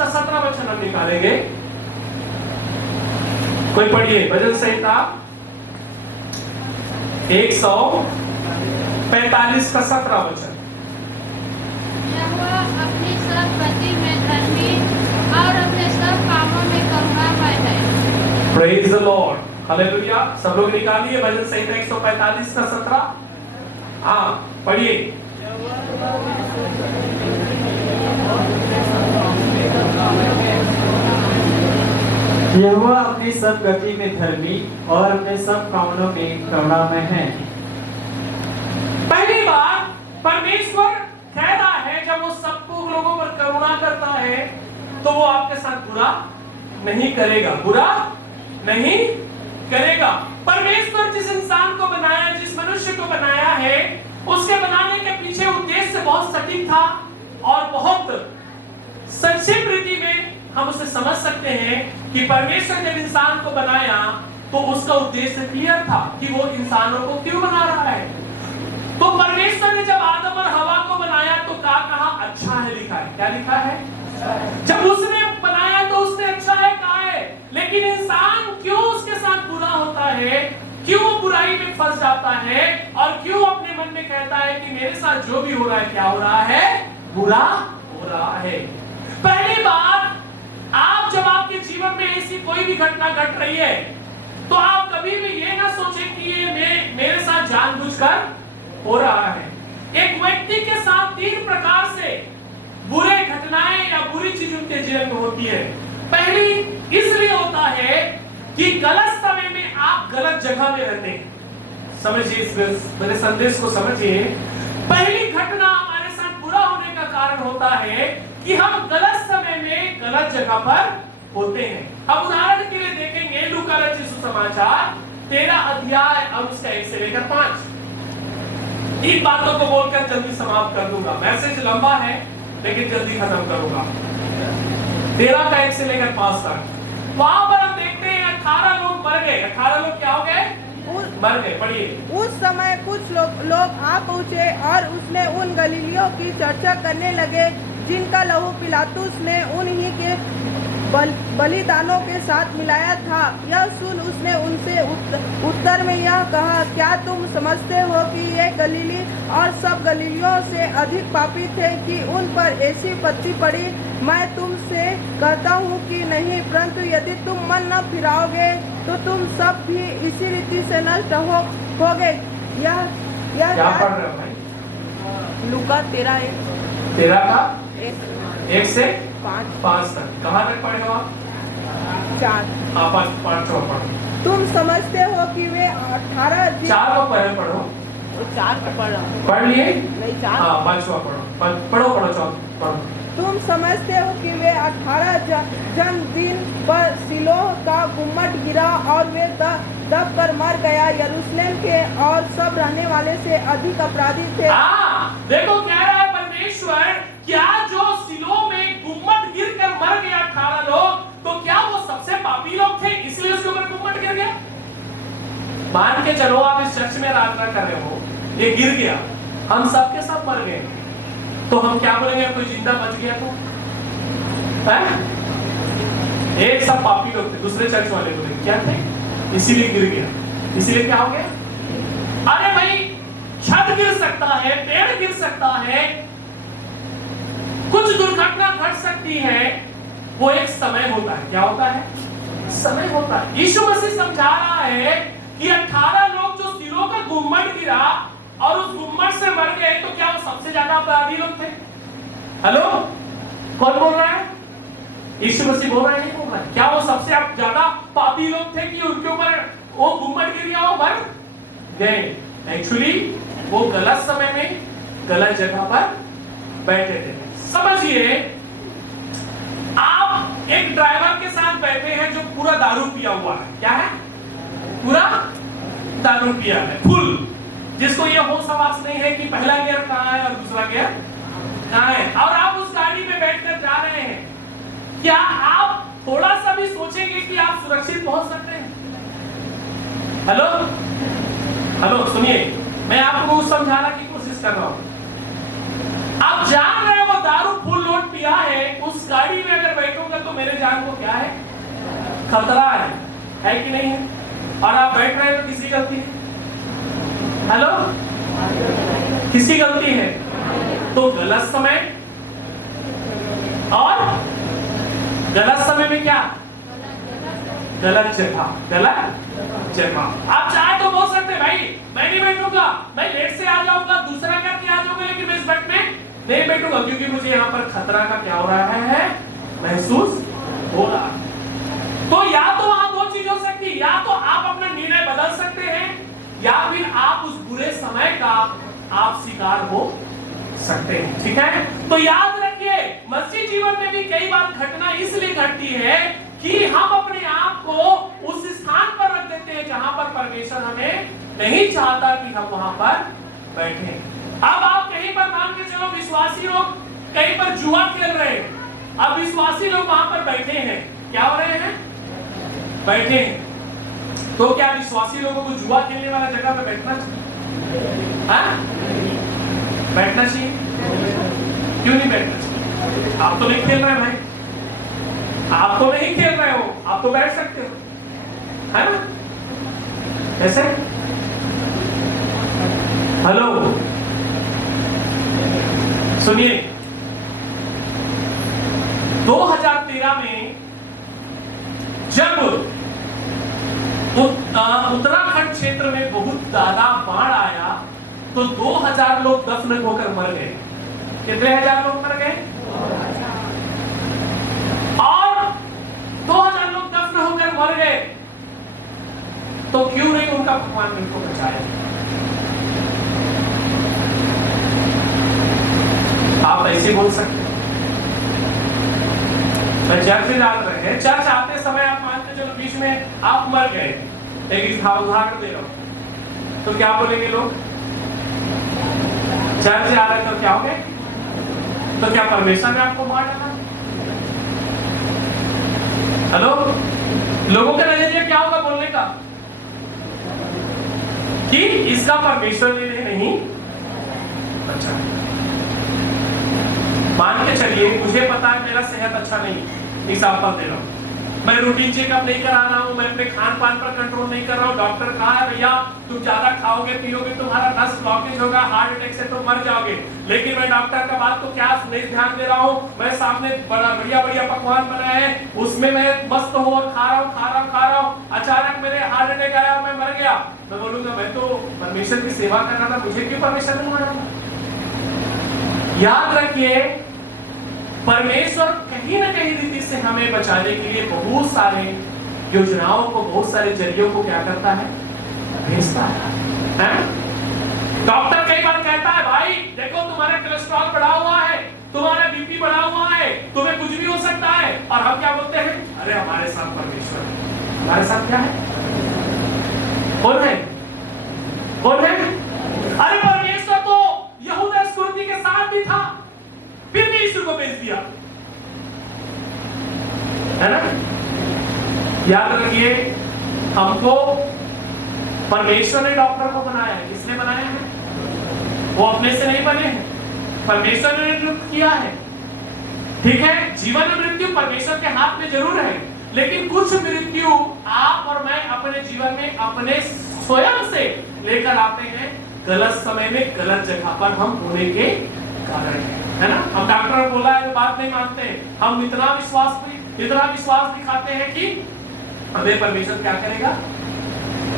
का 17 वचन हम निकालेंगे। कोई पढ़िए भजन संहिता 145 का 17 वचन। यहोवा अपनी सब गति में धर्मी और अपने सब कामों में करुणामय है। Praise the Lord, hallelujah. सब लोग निकालिए भजन संहिता 145 का 17। हाँ पढ़िए। यहोवा अपनी सब गति में धर्मी और अपने सब कामों में करुणामय है। पहली बात, परमेश्वर कह रहा है जब वो सबको लोगों पर करुणा करता है तो वो आपके साथ बुरा नहीं करेगा, बुरा नहीं करेगा। परमेश्वर जिस इंसान को बनाया, जिस मनुष्य को बनाया है, उसके बनाने के पीछे उद्देश्य बहुत सटीक था और बहुत संक्षिप्त रीति में हम उसे समझ सकते हैं कि परमेश्वर जब इंसान को बनाया तो उसका उद्देश्य क्लियर था कि वो इंसानों को क्यों बना रहा है। तो परमेश्वर ने जब आदम और हवा को बनाया तो क्या कहा? अच्छा है लिखा है। क्या लिखा है? जब उसने बनाया तो उसने अच्छा है कहा है। लेकिन इंसान क्यों उसके साथ बुरा होता है, क्यों वो बुराई में फंस जाता है और क्यों अपने मन में कहता है कि मेरे साथ जो भी हो रहा है क्या हो रहा है? बुरा हो रहा है। पहली बात, आप जब आपके जीवन में ऐसी कोई भी घटना घट रही है तो आप कभी भी ये ना सोचें कि ये मेरे साथ जानबूझकर हो रहा है। एक व्यक्ति के साथ 3 प्रकार से बुरे घटनाएं या बुरी चीज उनके जीवन में होती है। पहली इसलिए होता है कि गलत समय में आप गलत जगह में रहते हैं। समझिए इस मेरे संदेश को समझिए। पहली घटना हमारे साथ बुरा होने का कारण होता है कि हम गलत समय में गलत जगह पर होते हैं। अब उदाहरण के लिए देखेंगे लूका रचित सुसमाचार 13 अध्याय और उसका 1 से लेकर 5। इन बातों को बोलकर जल्दी समाप्त कर दूंगा। मैसेज लंबा है लेकिन जल्दी खत्म करूंगा। 13 का 1 से लेकर 5 तक। वहां पर हम देखते हैं 18 लोग मर गए। 18 लोग क्या हो गए? मर गए। पढ़िए। उस समय कुछ लोग आ पहुँचे और उसने उन गलीलियों की चर्चा करने लगे जिनका लहू पिलातुस ने उन्हीं के बलिदानों के साथ मिलाया था। यह सुन उसने उनसे उत्तर में यह कहा, क्या तुम समझते हो कि ये गलीली और सब गलीलियों से अधिक पापी थे कि उन पर ऐसी विपत्ति पड़ी? मैं तुमसे कहता हूँ कि नहीं, परंतु यदि तुम मन न फिराओगे तो तुम सब भी इसी रीति से नष्ट होगे। यह क्या पढ़ रहे हो भाई? लूका 13 का 1 से 5 तक। कहाँ तक पढ़े हो आप? 4। हाँ 5 पढ़ो। तुम समझते हो कि वे 18 4 को पहले पढ़ो। 4 का पढ़ रहा हूँ। पढ़ लिए? नहीं 4। हाँ 5वां पढ़ो। पढ़ो। तुम समझते हो कि वे 18 जन दिन पर सिलोह का गुम्मट गिरा और वे दब कर मर गया। यरूशलेम के और सब रहने वाले से अधिक अपराधी थे। देखो कह रहा है परमेश्वर, क्या जो सिलोह में गुम्मट गिर कर मर गया 18 लोग, तो क्या वो सबसे पापी लोग थे इसलिए उसके ऊपर गुम्मट गिर गया? मान के चलो आप इस चर्च में आराधना कर रहे हो, ये गिर गया, हम सबके सब मर गए, तो हम क्या बोलेंगे? कोई जिंदा बच गया तो है? एक सब पापी लोग थे, दूसरे चर्च वाले बोले क्या थे? इसीलिए गिर गया। इसीलिए क्या हो गया? अरे भाई, छत गिर सकता है, पेड़ गिर सकता है, कुछ दुर्घटना घट सकती है, वो एक समय होता है। क्या होता है? समय होता है। यीशु मसीह समझा रहा है कि 18 लोग जो सिलोह का गुम्मट गिरा और उस गुम्मट से मर गए, तो क्या वो सबसे ज्यादा अपराधी लोग थे? हेलो, कौन बोल रहा है? यीशु मसीह बोल रहा है, नहीं बोल रहा है? क्या वो सबसे ज्यादा पापी लोग थे कि उनके ऊपर वो गुम्मट गिर गया, वो मर गए? एक्चुअली वो गलत समय में गलत जगह पर बैठे थे। समझिए, आप एक ड्राइवर के साथ बैठे हैं जो पूरा दारू पिया हुआ है। क्या है? पूरा दारू पिया है, फुल, जिसको ये होश हवास नहीं है कि पहला गियर कहाँ है और दूसरा गियर कहाँ है, और आप उस गाड़ी में बैठकर जा रहे हैं। क्या आप थोड़ा सा भी सोचेंगे कि आप सुरक्षित पहुंच सकते हैं? हेलो, सुनिए, मैं आपको समझाने की कोशिश कर रहा हूं। आप जान रहे हो दारू फुल लोड पिया है, उस गाड़ी में अगर बैठो को मेरे जान को क्या है, खतरा है कि नहीं है? और आप बैठ रहे हो, किसकी गलती है? हेलो, किसकी गलती है? तो गलत समय, और गलत समय में क्या? गलत जगह। आप चाहे तो बोल सकते भाई मैं नहीं बैठूंगा, मैं लेट से आ जाऊंगा, दूसरा करके आ जाऊंगा, लेकिन मैं इस वक्त में नहीं बैठूंगा क्योंकि मुझे यहाँ पर खतरा का क्या हो रहा है, महसूस हो रहा है। तो या तो वहां दो चीज हो सकती है, या तो आप अपना निर्णय बदल सकते हैं, या फिर आप उस बुरे समय का आप शिकार हो सकते हैं। ठीक है, तो याद रखिए मसीह जीवन में भी कई बार घटना इसलिए घटती है कि हम अपने आप को उस स्थान पर रख देते हैं जहां पर परमेश्वर हमें नहीं चाहता कि हम वहां पर बैठे। अब आप कहीं पर मान के चलो विश्वासी लोग कहीं पर जुआ खेल रहे हैं, अब विश्वासी लोग वहां पर बैठे हैं, क्या हो रहे हैं, बैठे हैं। तो क्या विश्वासी लोगों को जुआ खेलने वाला जगह पे बैठना चाहिए? बैठना चाहिए? क्यों नहीं बैठना चाहिए? आप तो नहीं खेल रहे भाई, आप तो नहीं खेल रहे हो, आप तो बैठ सकते हो, है ना? ऐसे हेलो सुनिए, 2013 में जब उत्तराखंड क्षेत्र में बहुत ज्यादा बाढ़ आया तो 2000 लोग दफन होकर मर गए। कितने हजार लोग मर गए? और 2000 लोग दफन होकर मर गए, तो क्यों नहीं उनका भगवान ने उनको बचाया? आप ऐसे बोल सकते हैं। चर्च जान रहे हैं, चर्च आते समय आप मानते चलो बीच में आप मर गए, एक उदाहरण दे रहा हूं, तो क्या बोलेंगे लोग? चर्च आ रहे तो क्या हो गए? तो क्या परमेश्वर ने आपको मार डाला? हेलो, लोगों का नजरिया क्या होगा बोलने का कि इसका परमेश्वर ने नहीं अच्छा। मान के चलिए मुझे पता है मेरा सेहत अच्छा नहीं, एग्जाम्पल दे रहा हूं, मैं रूटीन चेकअप नहीं करा रहा हूं, मैं अपने खान पान पर कंट्रोल नहीं कर रहा हूं, डॉक्टर कहा है भैया तुम ज्यादा खाओगे पियोगे तुम्हारा नस ब्लॉकेज होगा, हार्ट अटैक से तुम मर जाओगे, लेकिन मैं डॉक्टर का बात तो क्या नहीं ध्यान दे रहा हूं, मैं सामने बड़ा बढ़िया बढ़िया पकवान बनाए हैं, उसमें मैं मस्त हो और खा रहा हूं, अचानक मेरे हार्ट अटैक आया और मैं मर गया, मैं बोलूंगा मैं तो परमेश्वर की सेवा कर रहा था, मुझे क्यों परमेश्वर ने मारा? याद रखिए परमेश्वर कहीं ना कहीं रीति से हमें बचाने के लिए बहुत सारे योजनाओं को, बहुत सारे जरियों को क्या करता है, भेजता है? डॉक्टर कई बार कहता है भाई देखो तुम्हारा कोलेस्ट्रॉल बढ़ा हुआ है, तुम्हारा बीपी बढ़ा हुआ है, तुम्हें कुछ भी हो सकता है, और हम क्या बोलते हैं, अरे हमारे साथ परमेश्वर है। हमारे साथ क्या है? कौन है? कौन है? अरे परमेश्वर तो यहूदा स्कुर्ती के साथ भी था, फिर भी यीशु को भेज दिया, है ना? याद रखिए हमको परमेश्वर ने डॉक्टर को बनाया है। किसने बनाया है? वो अपने से नहीं बने हैं, परमेश्वर ने नियुक्त किया है। ठीक है, जीवन और मृत्यु परमेश्वर के हाथ में जरूर है, लेकिन कुछ मृत्यु आप और मैं अपने जीवन में अपने स्वयं से लेकर आते हैं, गलत समय में गलत जगह पर हम होने के कारण, है ना? हम डॉक्टर बोला है बात नहीं मानते हैं, हम इतना विश्वास दिखाते हैं कि हमें परमेश्वर क्या करेगा,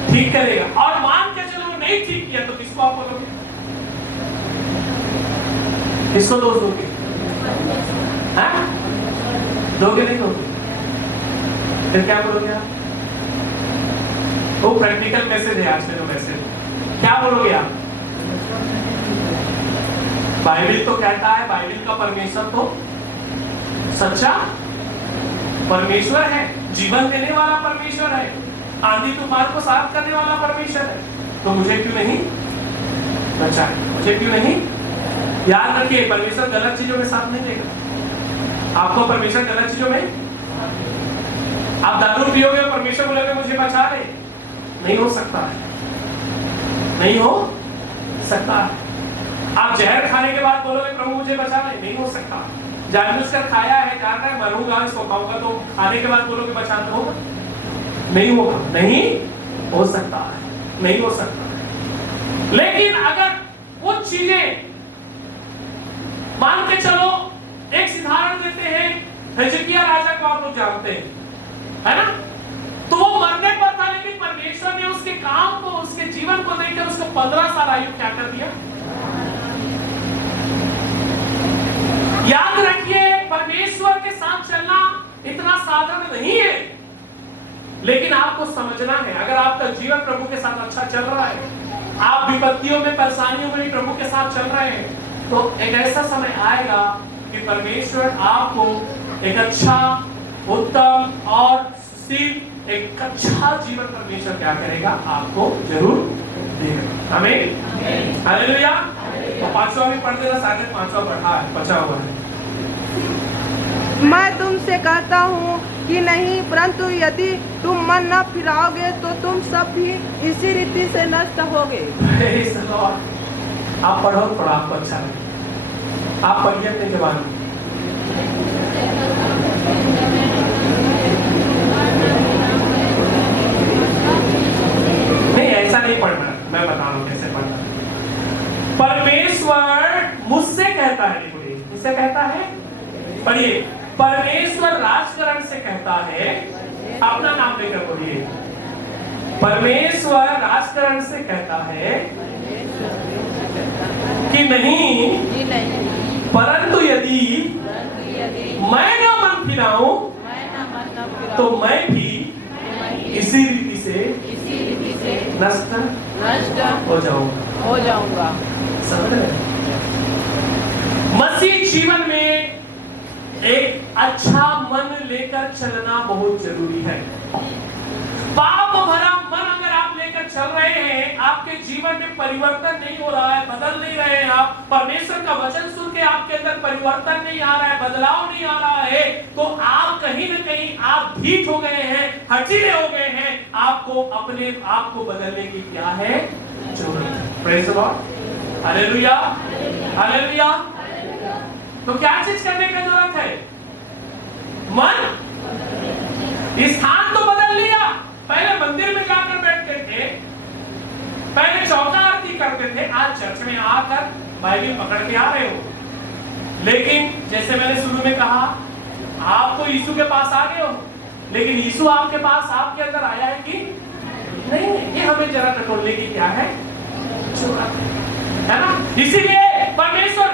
ठीक करेगा, और मान के चलो नहीं ठीक किया तो किसको आप बोलोगे, किसको दोष दोगे? दोगे नहीं दोगे? फिर क्या बोलोगे आप? वो प्रैक्टिकल मैसेज है आज का मैसेज, क्या बोलोगे आप? बाइबल तो कहता है, बाइबल का परमेश्वर तो सच्चा परमेश्वर है, जीवन देने वाला परमेश्वर है, आंधी तूफान को साफ करने वाला परमेश्वर है, तो मुझे क्यों नहीं बचाए? मुझे क्यों नहीं? याद रखिए परमेश्वर गलत चीजों में साथ नहीं देगा आपको। परमेश्वर गलत चीजों में, आप दारू पियोगे और परमेश्वर बोलेगा मुझे बचा ले, नहीं हो सकता है, नहीं हो सकता है। आप जहर खाने के बाद बोलोगे प्रभु मुझे बचा ले, नहीं हो सकता। जानबूझकर खाया है, जान रहा है मरूंगा, इसको खाऊंगा, तो खाने के बाद बोलोगे बचाना होगा? नहीं होगा, नहीं हो सकता है, नहीं हो सकता है। लेकिन अगर वो चीजें मान के चलो, एक उदाहरण देते हैं, हिजकिय्याह राजा को आप लोग जानते हैं, है ना? तो वो मरने पर था, लेकिन परमेश्वर ने उसके काम को, उसके जीवन को देखकर उसको 15 साल आयु क्या कर दिया? याद रखिए, परमेश्वर के साथ चलना इतना साधारण नहीं है, लेकिन आपको समझना है, अगर आपका जीवन प्रभु के साथ अच्छा चल रहा है, आप विपत्तियों में, परेशानियों में भी प्रभु के साथ चल रहे हैं, तो एक ऐसा समय आएगा कि परमेश्वर आपको एक अच्छा, उत्तम और सुशील, एक अच्छा जीवन परमेश्वर क्या करेगा? आपको जरूर देगा। आमीन, हालेलुया। तो 5वां भी पढ़ देना, साथ में 5वां पढ़ा है, बचा हुआ है। मैं तुमसे कहता हूँ कि नहीं, परंतु यदि तुम मन न फिराओगे तो तुम सब भी इसी रीति से नष्ट होगे। Praise the Lord। आप पढ़ो, थोड़ा आपको अच्छा लगे, आप पढ़िए अपने जवान में। नहीं, ऐसा नहीं पढ़ना, मैं बता रहा हूँ कैसे पढ़ना। परमेश्वर मुझसे कहता है, किससे कहता है? पढ़िए, परमेश्वर राजकरण से कहता है, अपना नाम लेकर बोलिए। परमेश्वर राजकरण से कहता है कि नहीं, परंतु यदि मैं न मन फिराऊं तो मैं भी इसी रीति से नष्ट हो जाऊंगा। समझ रहे? मसीह जीवन में एक अच्छा मन लेकर चलना बहुत जरूरी है। पाप भरा मन अगर आप लेकर चल रहे हैं, आपके जीवन में परिवर्तन नहीं हो रहा है, बदल नहीं रहे हैं आप, परमेश्वर का वचन सुन के आपके अंदर परिवर्तन नहीं आ रहा है, बदलाव नहीं आ रहा है, तो आप कहीं न कहीं आप ढीठ हो गए हैं, हठीले हो गए हैं। आपको अपने आप को बदलने की क्या है? जरूरत है। Praise the Lord, hallelujah, hallelujah. तो क्या चीज करने की जरूरत है? मन, स्थान तो बदल लिया। पहले मंदिर में जाकर बैठते थे, पहले चौका आरती करते थे, आज चर्च में आकर बाइबल पकड़ के आ रहे हो। लेकिन जैसे मैंने शुरू में कहा, आप तो यीशु के पास आ गए हो, लेकिन यीशु आपके पास, आपके अंदर आया है कि नहीं? ये हमें जरा टटोलने की क्या है? जरूरत है ना? इसीलिए परमेश्वर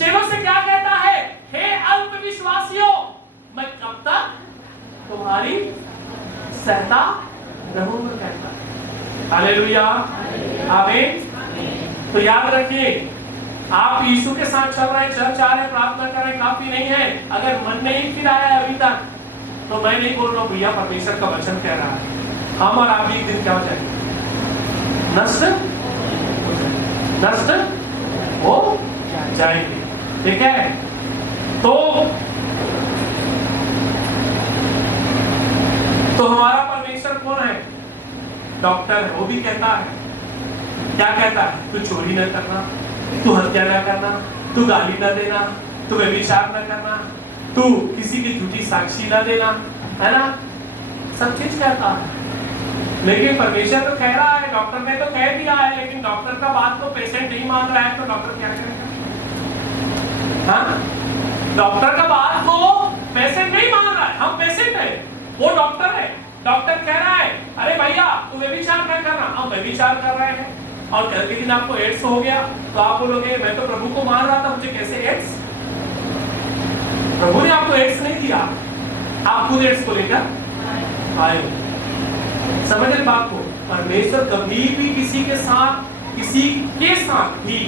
चेलों से क्या कहता है? हे अल्प विश्वासियों, मैं कब तक तुम्हारी सहता रहूंगा, कहता है। हालेलुया, आमीन। तो याद रखिए, आप यीशु के साथ चल रहे हैं, चर्च आ रहे हैं, प्रार्थना कर रहे हैं, काफी नहीं है। अगर मन नहीं फिर आया है अभी तक, तो मैं नहीं बोल रहा हूँ भैया, परमेश्वर का वचन कह रहा है, हम और आप एक दिन क्या हो जाएंगे? नष्ट हो जाएंगे। ठीक है? तो हमारा परमेश्वर कौन है? डॉक्टर है। वो भी कहता है, क्या कहता है? तू चोरी न करना, तू हत्या न करना, तू गाली न देना, तू व्यभिचार न करना, तू किसी की झूठी साक्षी न देना, है ना? सब चीज कहता है। लेकिन परमेश्वर तो कह रहा है, डॉक्टर ने तो कह दिया है, लेकिन डॉक्टर का बात तो पेशेंट नहीं मान रहा है, तो डॉक्टर क्या करेगा? हाँ? डॉक्टर का बात को पेशेंट नहीं मान रहा है, हम पेशेंट है, वो डॉक्टर है। डॉक्टर कह रहा है, अरे भैया तू व्यभिचार न करना, हम व्यभिचार कर रहे हैं, और कल के दिन आपको एड्स हो गया, तो आप बोलोगे मैं तो प्रभु को मान रहा था, मुझे कैसे एड्स? प्रभु ने आपको एड्स नहीं दिया, आप खुद एड्स को लेकर आए हो। समझ रहे बात को? परमेश्वर कभी भी किसी के साथ भी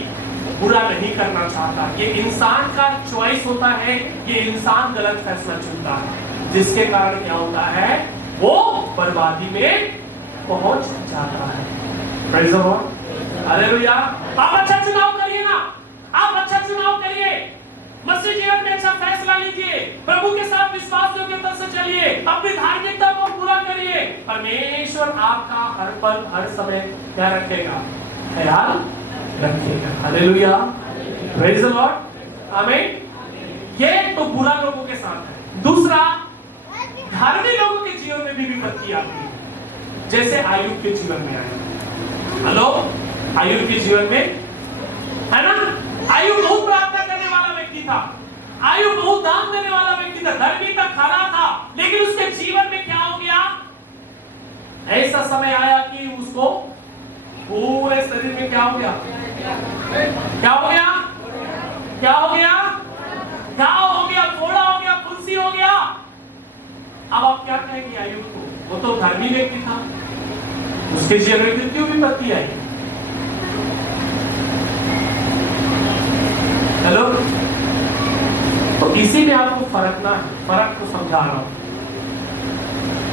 बुरा नहीं करना चाहता। ये इंसान का चॉइस होता है, ये इंसान गलत फैसला चुनता है, जिसके कारण क्या होता है? वो बर्बादी में पहुंच जाता है। Praise the Lord, hallelujah. आप अच्छा चुनाव करिए ना, आप अच्छा चुनाव करिए, मसीह जीवन में अच्छा फैसला लीजिए, प्रभु के साथ विश्वास योग्यता से चलिए, अपनी धार्मिकता को पूरा करिए। परमेश्वर आपका हर पल हर समय क्या रखेगा? ख्याल रखेगा। हालेलुया, प्रेज़ द लॉर्ड, आमीन। ये तो बुरा लोगों के साथ है। दूसरा, धार्मिक लोगों के जीवन में भी विपत्ति आती है, जैसे आयुब के जीवन में आई। हेलो, आयुब के जीवन में है ना, आयुब बहुत प्रार्थना करने वाला व्यक्ति था, आयुब बहुत दान देने वाला व्यक्ति था, धर्मी था, खरा था, लेकिन उसके जीवन में क्या हो गया? ऐसा समय आया कि उसको पूरे शरीर में क्या हो गया? क्या हो गया? क्या हो गया? घाव हो गया, फोड़ा हो गया, फुंसी हो गया। अब आप क्या कहेंगे आयुब को? वो तो धर्मी व्यक्ति था, उसके जीवन में क्यों विपत्ति आई? हेलो, तो इसी में आपको फर्क को समझा रहा हूं।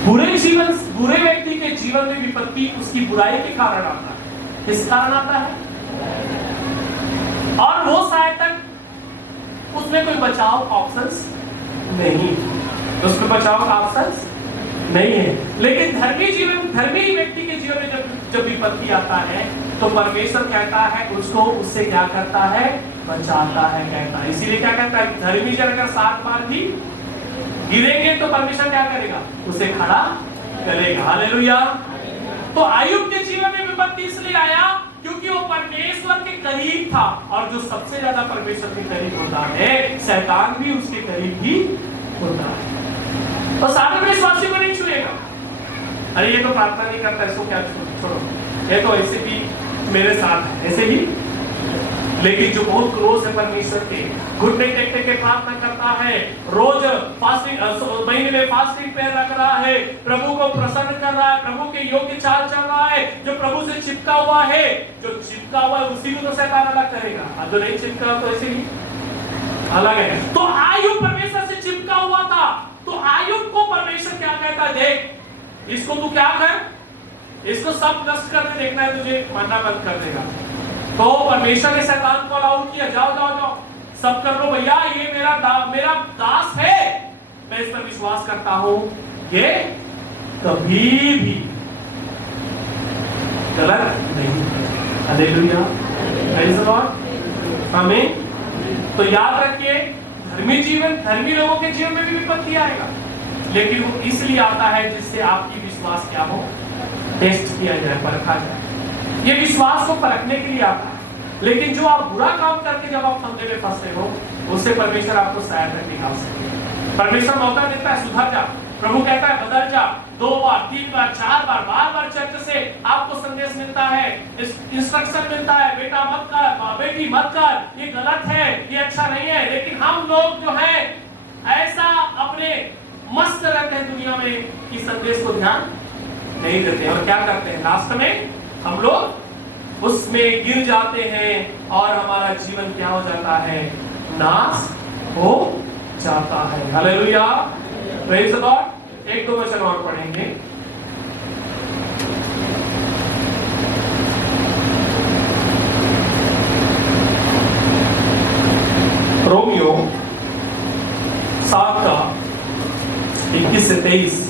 बुरे व्यक्ति के जीवन में विपत्ति उसकी बुराई के कारण आता है। किस कारण आता है? और वो शायद तक उसमें कोई बचाव का ऑप्शंस नहीं, उसमें बचाव का ऑप्शंस नहीं है। लेकिन धर्मी व्यक्ति के जीवन में जब विपत्ति आता है तो परमेश्वर कहता है उसको, उससे क्या करता है? बचाता है, कहता है। इसीलिए क्या कहता है? धर्मी जन अगर 7 बार भी गिरेंगे तो परमेश्वर क्या करेगा? उसे खड़ा करेगा। हालेलुया। तो आयुब के जीवन में विपत्ति इसलिए आया क्योंकि वो परमेश्वर के करीब था, और जो सबसे ज्यादा परमेश्वर के करीब होता है, शैतान भी उसके करीब ही होता है। तो सारे विश्वासी को नहीं छुएगा। अरे ये तो प्रार्थना नहीं करता, इसको क्या छोड़ो, ये तो ऐसे भी मेरे साथ है, ऐसे भी। लेकिन जो बहुत क्लोज है परमेश्वर के, घुटने टेक के प्रार्थना करता है, रोज फास्टिंग, महीने में फास्टिंग पे रख रहा है, प्रभु को प्रसन्न कर रहा है, प्रभु के योग्य चाल चल रहा है, जो प्रभु से चिपका हुआ है, जो चिपका हुआ है उसी को तो शैतान अलग करेगा, अब जो नहीं चिपका तो ऐसे ही अलग है। तो आयुब परमेश्वर से चिपका हुआ था, तो आयुब को परमेश्वर क्या कहता है? देख, इसको तू क्या कर, इसको सब नष्ट करके देखना है, तुझे मानना बंद कर देगा। तो परमेश्वर ने शैतान को अलाउ किया, जाओ जाओ जाओ सब कर लो भैया, ये मेरा दास है, मैं इस पर विश्वास करता हूं, ये कभी भी गलत नहीं। हालेलुया, प्रेज़ द लॉर्ड, आमीन। तो याद रखिए, धर्मी लोगों के जीवन में भी विपत्ति आएगा, लेकिन वो इसलिए आता है जिससे आपकी विश्वास क्या हो? टेस्ट किया जाए, परखा जाए। ये विश्वास को परखने के लिए आता है। लेकिन जो आप बुरा काम करके जब आप फंदे में फंसे हो, उससे परमेश्वर आपको सहायता निकाल सकते। परमेश्वर मौका देता है, सुधर जा। प्रभु कहता है बदल जा। 2 बार, 3 बार, 4 बार, बार चर्च से आपको संदेश मिलता है, इंस्ट्रक्शन मिलता है, बेटा मत कर, बेटी मत कर, ये गलत है, ये अच्छा नहीं है। लेकिन हम लोग जो है ऐसा अपने मस्त रहते हैं दुनिया में कि संदेश को ध्यान नहीं देते, और क्या करते हैं? लास्ट में हम लोग उसमें गिर जाते हैं और हमारा जीवन क्या हो जाता है? नाश हो जाता है। Hallelujah, praise the Lord. 1-2 वचन और पढ़ेंगे। रोमियो 7 का 21 से 23।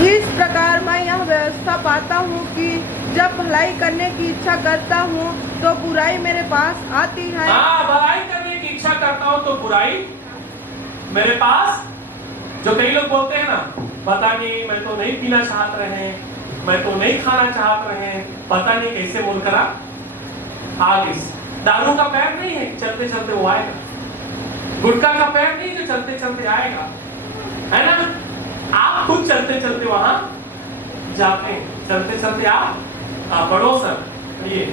इस प्रकार मैं यह व्यवस्था पाता हूँ कि जब भलाई करने की इच्छा करता हूँ तो बुराई मेरे पास आती है। हाँ, भलाई करने की इच्छा करता हूँ तो बुराई मेरे पास। जो कई लोग बोलते हैं ना, पता नहीं मैं तो नहीं पीना चाहत रहे, मैं तो नहीं खाना चाहत रहे, पता नहीं कैसे बोल करा आगे। दारू का पैर नहीं है, चलते चलते वो आएगा। गुटखा का पैर नहीं है, जो चलते चलते आएगा, है ना? आप खुद चलते चलते वहां जाते हैं, चलते चलते आप पड़ोसन ये।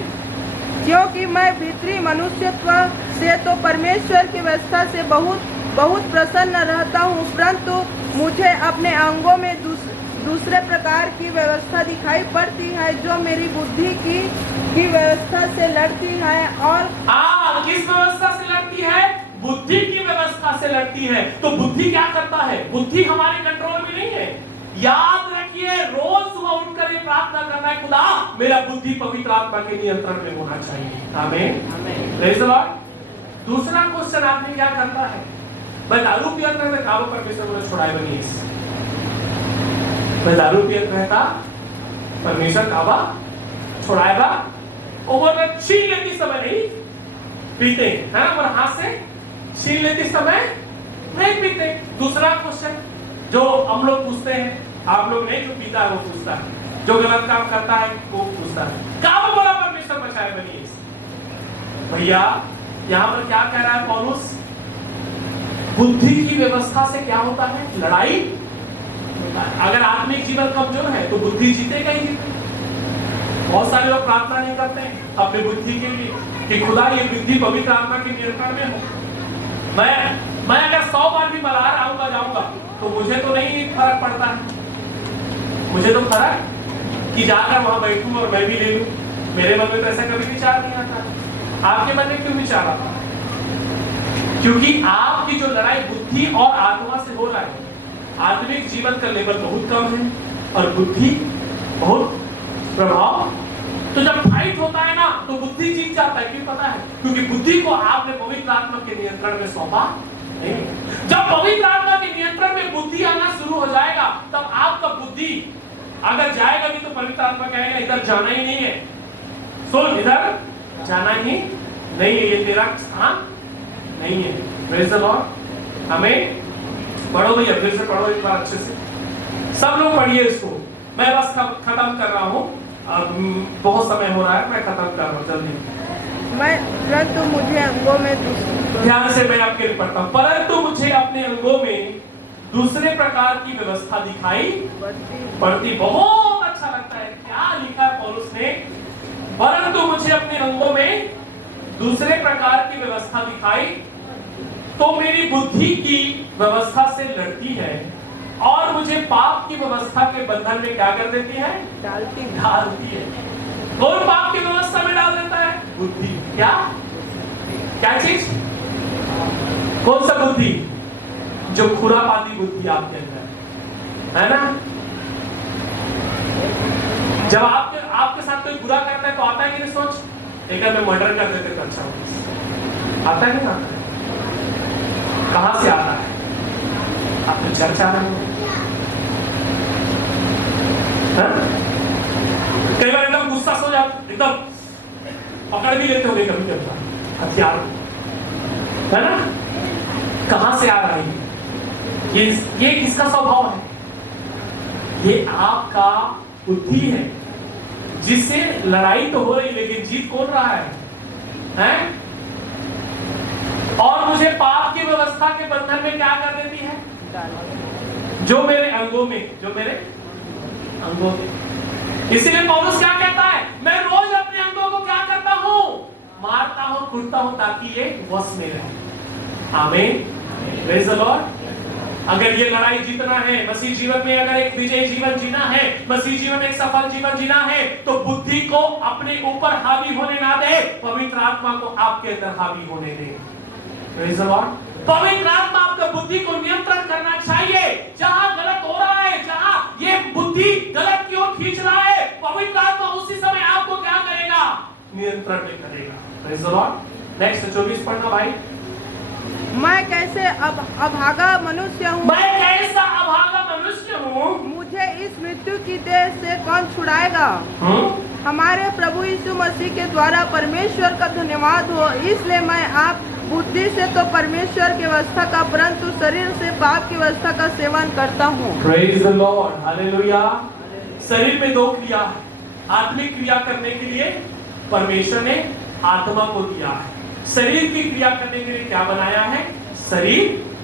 क्योंकि मैं भीतरी मनुष्यत्व से तो परमेश्वर की व्यवस्था से बहुत प्रसन्न रहता हूँ, परंतु मुझे अपने अंगों में दूसरे प्रकार की व्यवस्था दिखाई पड़ती है, जो मेरी बुद्धि की व्यवस्था से लड़ती है। और किस व्यवस्था से लड़ती है? बुद्धि की व्यवस्था से लड़ती है। तो बुद्धि क्या करता है? बुद्धि हमारे कंट्रोल में नहीं है। याद रखिए, रोज सुबह उठकर ये प्रार्थना करना है, खुदा मेरा बुद्धि पवित्र आत्मा के नियंत्रण में होना चाहिए। आमीन, प्रेज़ द लॉर्ड। दूसरा क्वेश्चन आदमी क्या करता है? मैं दारू पियत रहता, काबू परमेश्वर मुझे छुड़ाए बनी। मैं दारू पियत रहता, परमेश्वर काबा छुड़ाएगा वो बोल रहे छीन लेती समय नहीं पीते, है ना, और हाथ से छीन लेती समय नहीं पीते। दूसरा क्वेश्चन जो हम लोग पूछते हैं, आप लोग नहीं, जो पीता है वो पूछता है, जो गलत काम करता है वो पूछता है, काम बड़ा परमेश्वर बचाए बनिए। भैया यहाँ पर क्या कह रहा है पौलुस? बुद्धि की व्यवस्था से क्या होता है? लड़ाई। अगर आत्मिक जीवन कमजोर है तो बुद्धि जीतेगा ही जीतेगा। बहुत सारे लोग प्रार्थना नहीं करते हैं अपनी बुद्धि के लिए कि खुदा ये बुद्धि पवित्र आत्मा के नियंत्रण में हो। मैं अगर 100 बार भी मल्हार आऊंगा जाऊंगा तो मुझे तो नहीं फर्क पड़ता है। मुझे तो फर्क कि जाकर वहां बैठूं और मैं भी ले लूं, मेरे मन में तो ऐसा कभी विचार नहीं आता। आपके मन में क्यों विचार आता? क्योंकि आपकी जो लड़ाई बुद्धि और आत्मा से हो रहा है, आत्मिक जीवन का लेवल बहुत कम है और बुद्धि बहुत प्रभाव। तो जब फाइट होता है ना तो बुद्धि जीत जाता है। क्यों पता है? क्योंकि बुद्धि को आपने पवित्र आत्मा के नियंत्रण में सौंपा नहीं। जब पवित्र आत्मा के नियंत्रण में बुद्धि आना शुरू हो जाएगा तब आपका बुद्धि अगर जाएगा भी तो पवित्र आत्मा कहेगा इधर जाना ही नहीं है, सुन, इधर जाना ही नहीं है, ये तेरा स्थान नहीं है। Praise the Lord. हमें पढ़ो भैया, फिर से पढ़ो एक बार अच्छे से, सब लोग पढ़िए इसको। मैं बस खत्म कर रहा हूँ, बहुत समय हो रहा है, मैं खत्म कर रहा हूँ जल्दी। मैं परंतु मुझे अंगों में ध्यान से मैं आपके लिए पढ़ता हूँ। परंतु मुझे अपने अंगों में दूसरे प्रकार की व्यवस्था दिखाई पड़ती। बहुत अच्छा लगता है क्या लिखा है पौलुस ने, परंतु मुझे अपने अंगों में दूसरे प्रकार की व्यवस्था दिखाई तो मेरी बुद्धि की व्यवस्था से लड़ती है और मुझे पाप की व्यवस्था के बंधन में क्या कर देती है? डालती है। कौन पाप की व्यवस्था में डाल देता है? बुद्धि। क्या चीज? कौन सा बुद्धि? जो खुरापाती बुद्धि आपके अंदर है ना। जब आपके साथ कोई बुरा करता है तो आता है कि नहीं सोच, एक मैं मर्डर कर देते तो अच्छा होता। आता है कि ना? कहां से आता है? आप तो चर्च आ रहे हो। कई बार एकदम गुस्सा सो जाते, एकदम पकड़ भी लेते हो कभी कभी हथियार, है ना। कहां से आ रहा है ये किसका स्वभाव है? ये आपका बुद्धि है जिससे लड़ाई तो हो रही लेकिन जीत कौन रहा है? और मुझे पाप की व्यवस्था के बंधन में क्या कर देती है? जो मेरे अंगों में। इसीलिए पौलुस क्या कहता है? मैं रोज अपने अंगों को क्या करता हूं? मारता हूं, कूटता हूं ताकि ये वश में रहे। आमीन, प्रेज़ द लॉर्ड। अगर ये लड़ाई जीतना है मसीह जीवन में, अगर एक विजयी जीवन जीना है, मसीह जीवन में एक सफल जीवन जीना है, तो बुद्धि को अपने ऊपर हावी होने ना दे, पवित्र आत्मा को आपके अंदर हावी होने दे। Praise the Lord. पवित्र आत्मा आपका बुद्धि को नियंत्रण करना चाहिए। जहां गलत हो रहा है, जहां ये बुद्धि गलत की ओर खींच रहा है, पवित्र आत्मा उसी समय आपको क्या करेगा? नियंत्रण में करेगा। Praise the Lord. नेक्स्ट 24 पढ़ना भाई। मैं कैसे अभागा मनुष्य हूँ, मैं कैसा अभागा मनुष्य हूँ, मुझे इस मृत्यु की देह से कौन छुड़ाएगा? हमारे प्रभु यीशु मसीह के द्वारा परमेश्वर का धन्यवाद हो। इसलिए मैं आप बुद्धि से तो परमेश्वर की व्यवस्था का, परंतु शरीर से पाप की व्यवस्था का सेवन करता हूँ। Praise the Lord, hallelujah. शरीर में दो क्रिया है। आत्मिक क्रिया करने के लिए परमेश्वर ने आत्मा को दिया है। शरीर की क्रिया करने के लिए क्या बनाया है? शरीर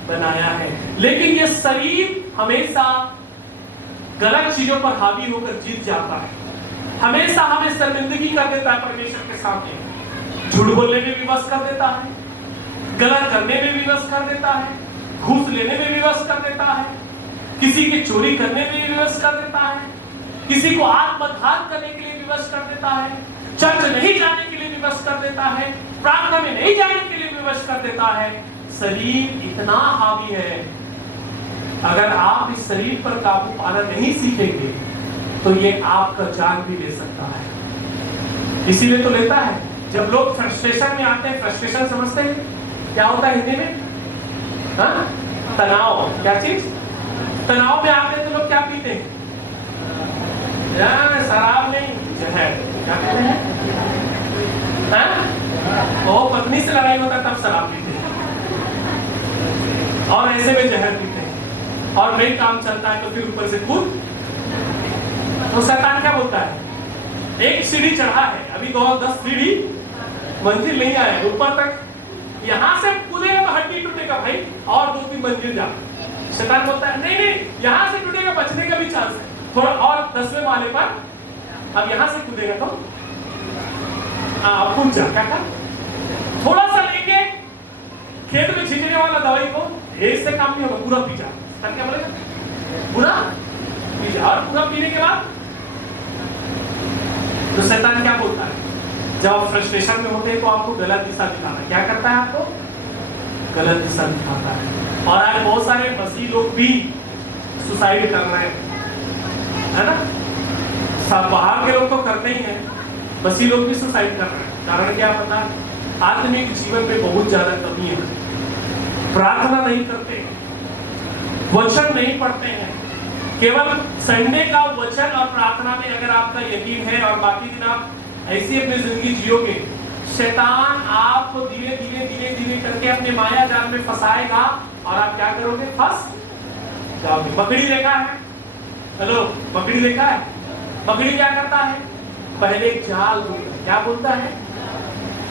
बनाया है। लेकिन ये शरीर हमेशा गलत चीजों पर हावी होकर जीत जाता है। हमेशा हमें शर्मिंदगी कर देता है परमेश्वर के सामने। झूठ बोलने में भी वश कर देता है, गलत करने में भी वश कर देता है, घूस लेने में भी वश कर देता है, किसी की चोरी करने में भी वश कर देता है, किसी को आत्मघात करने के लिए भी वश कर देता है, चर्च नहीं जाने के लिए भी वश कर देता है, प्रार्थना में नहीं जाने के लिए भी वश कर देता है। शरीर इतना हावी है, अगर आप इस शरीर पर काबू पाना नहीं सीखेंगे तो ये आपका जान भी ले सकता है। इसीलिए तो लेता है। जब लोग फ्रस्ट्रेशन में आते हैं, फ्रस्ट्रेशन समझते हैं क्या होता है हिंदी में? तनाव। क्या चीज? तनाव में आते हैं तो लोग क्या पीते हैं? शराब नहीं, जहर। क्या कहते हैं? हैं? वो पत्नी से लड़ाई होता है तब शराब पीते हैं, और ऐसे में जहर पीते हैं, और नहीं काम चलता है तो फिर ऊपर से कूद। तो शैतान क्या बोलता है? एक सीढ़ी चढ़ा है, अभी 10 सीढ़ी मंजिल नहीं आए ऊपर तक, यहां से कूदेगा तो हड्डी टूटेगा भाई, और 2-3 मंजिल जा। शैतान बोलता है नहीं नहीं, यहां से टूटेगा, बचने का भी चांस है, थोड़ा और 10वें माले पर, अब यहां से कूदेगा तो कूद जा। क्या कर, थोड़ा सा लेके खेत में छींटने वाला दवाई को, इससे काम नहीं होगा, पूरा पी जा। शैतान क्या बोलेगा? पूरा पी जा, और पूरा पीने के बाद तो शैतान क्या बोलता है? जब आप फ्रस्ट्रेशन में होते हैं तो आपको गलत दिशा दिखाता है। क्या करता है? आपको गलत दिशा दिखाता है। और आज बहुत सारे मसीह लोग भी सुसाइड कर रहे हैं, है ना? सब बाहर के लोग तो करते ही हैं, मसीह लोग भी सुसाइड कर रहे हैं। कारण क्या पता? आत्मिक जीवन में बहुत ज्यादा कमी है, प्रार्थना नहीं करते हैं, वचन नहीं पढ़ते हैं। केवल संडे का वचन और प्रार्थना में अगर आपका यकीन है और बाकी दिन आप ऐसी अपनी जिंदगी जियोगे, शैतान आपको धीरे धीरे धीरे धीरे करके अपने माया जाल में फंसाएगा, और आप क्या करोगे? फंस जाओगे। मकड़ी देखा है? हेलो, मकड़ी देखा है? मकड़ी क्या करता है? पहले जाल बुनता है। क्या बुनता है?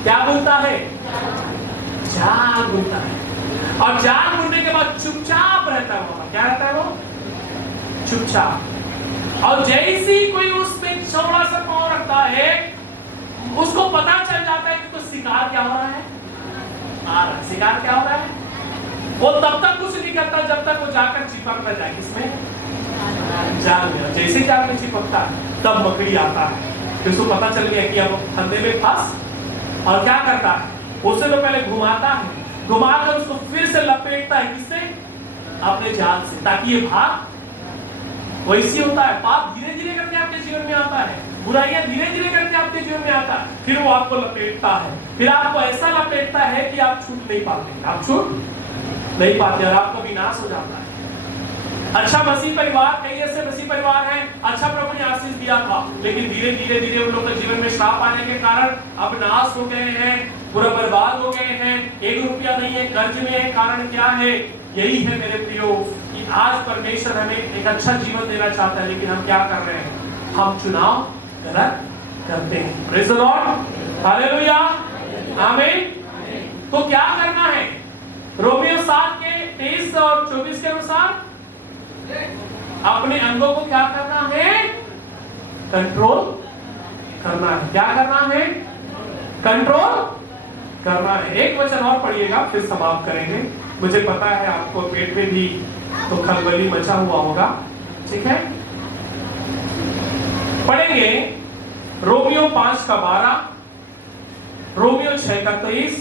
क्या बुनता है? जाल बुनता है, और जाल बुनने के बाद चुपचाप रहता है वहां। क्या रहता है वो? चुपचाप। और जैसे ही कोई उसमें चौड़ा सा पांव रखता है, उसको पता चल जाता है कि तो शिकार क्या हो रहा है, आ रहा है। शिकार क्या हो रहा है? वो तब तक कुछ नहीं करता जब तक वो जाकर चिपक न जाए। किसमें? जाल में। जैसे जाल में चिपकता है तब मकड़ी आता है, फिर उसको पता चल गया कि अब फंदे में फंस, और क्या करता है? उसे तो पहले घुमाता है, घुमाकर उसको फिर से लपेटता है। किससे? अपने जाल से, ताकि ये भाग। वैसे होता है, पाप धीरे धीरे करके आपके जीवन में आता है, बुराइयां धीरे धीरे करके आपके जीवन में आता है, फिर वो आपको लपेटता है, फिर आपको ऐसा लपेटता है कि आप छूट नहीं पाते, आप छूट नहीं पाते, और आपका विनाश हो जाता है। अच्छा मसीह परिवार, कई ऐसे मसीह परिवार हैं, अच्छा प्रभु ने आशीष दिया था, लेकिन धीरे धीरे धीरे उन लोगों के जीवन में श्राप आने के कारण अब नाश हो गए हैं, पूरा बर्बाद हो गए हैं, 1 रुपया नहीं है, कर्ज में है। कारण क्या है? यही है मेरे प्रियो कि आज परमेश्वर हमें एक अच्छा जीवन देना चाहता है, लेकिन हम क्या कर रहे हैं? हम चुनाव गलत करते हैं। प्रेज़ द लॉर्ड, हालेलुया, आमीन। तो क्या करना है? रोमियो 7 के 23 और 24 के अनुसार अपने अंगों को क्या करना है? कंट्रोल करना है। क्या करना है? कंट्रोल करना है। एक वचन और पढ़िएगा, फिर समाप्त करेंगे। मुझे पता है आपको पेट में भी तो खलबली मचा हुआ होगा, ठीक है? पढ़ेंगे रोमियो 5 का 12, रोमियो 6 का 23,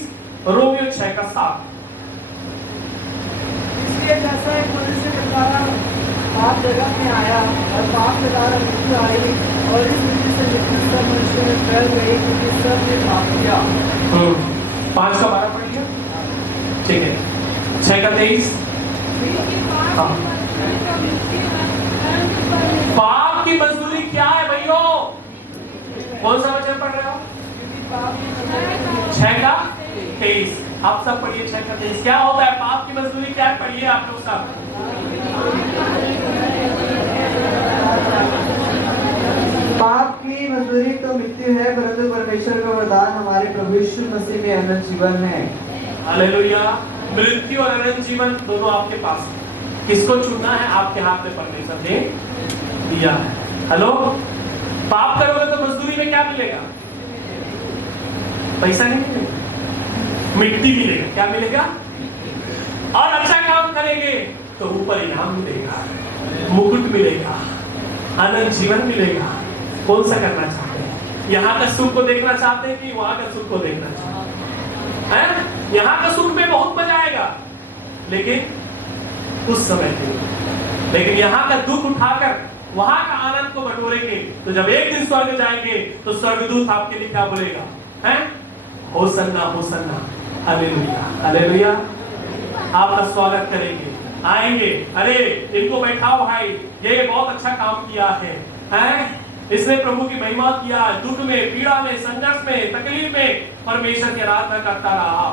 रोमियो 6 का 7। इसलिए जैसा एक मनुष्य के कारण पाप जगत में आया और पाप के कारण मृत्यु आई, और इस रीति से मृत्यु सब मनुष्यों में फैल गई, क्योंकि सब ने पाप किया। 5 का 12 पढ़िए, ठीक है। 6 का 23। पाप की मजदूरी क्या है भाइयों? कौन सा वचन पढ़ रहे हो? 6 का 23। आप सब पढ़िए 6 का 23। क्या होता है? पाप की मजदूरी क्या है? पढ़िए आप लोग सब। पाप की मजदूरी तो मृत्यु है, परंतु परमेश्वर का वरदान हमारे प्रभु यीशु मसीह में अनंत जीवन है। हालेलुया। मृत्यु और अनंत जीवन दोनों आपके पास है। किसको चुनना है? आपके हाथ में परमेश्वर ने दिया है। हेलो, पाप करोगे तो मजदूरी में क्या मिलेगा? पैसा नहीं मिलेगा, मिट्टी मिलेगा। क्या मिलेगा? और अच्छा काम करेंगे तो ऊपर इनाम मिलेगा, मुकुट मिलेगा, अनंत जीवन मिलेगा। कौन सा करना चाहते हैं? यहाँ का सुख को देखना चाहते हैं कि वहां का सुख को देखना चाहते हैं? यहाँ का सुख में बहुत मजा आएगा, लेकिन उस समय के लिए। लेकिन यहाँ का दुख उठाकर वहां का आनंद को बटोरेंगे, तो जब एक दिन स्वर्ग जाएंगे तो स्वर्गदूत आपके लिए क्या बोलेगा? हैं? Hosanna Hosanna, hallelujah hallelujah. आपका स्वागत करेंगे, आएंगे। अरे इनको बैठाओ भाई, ये बहुत अच्छा काम किया है, हैं? इसने प्रभु की महिमा किया, दुख में, पीड़ा में, संघर्ष में, तकलीफ में परमेश्वर की आराधना करता रहा।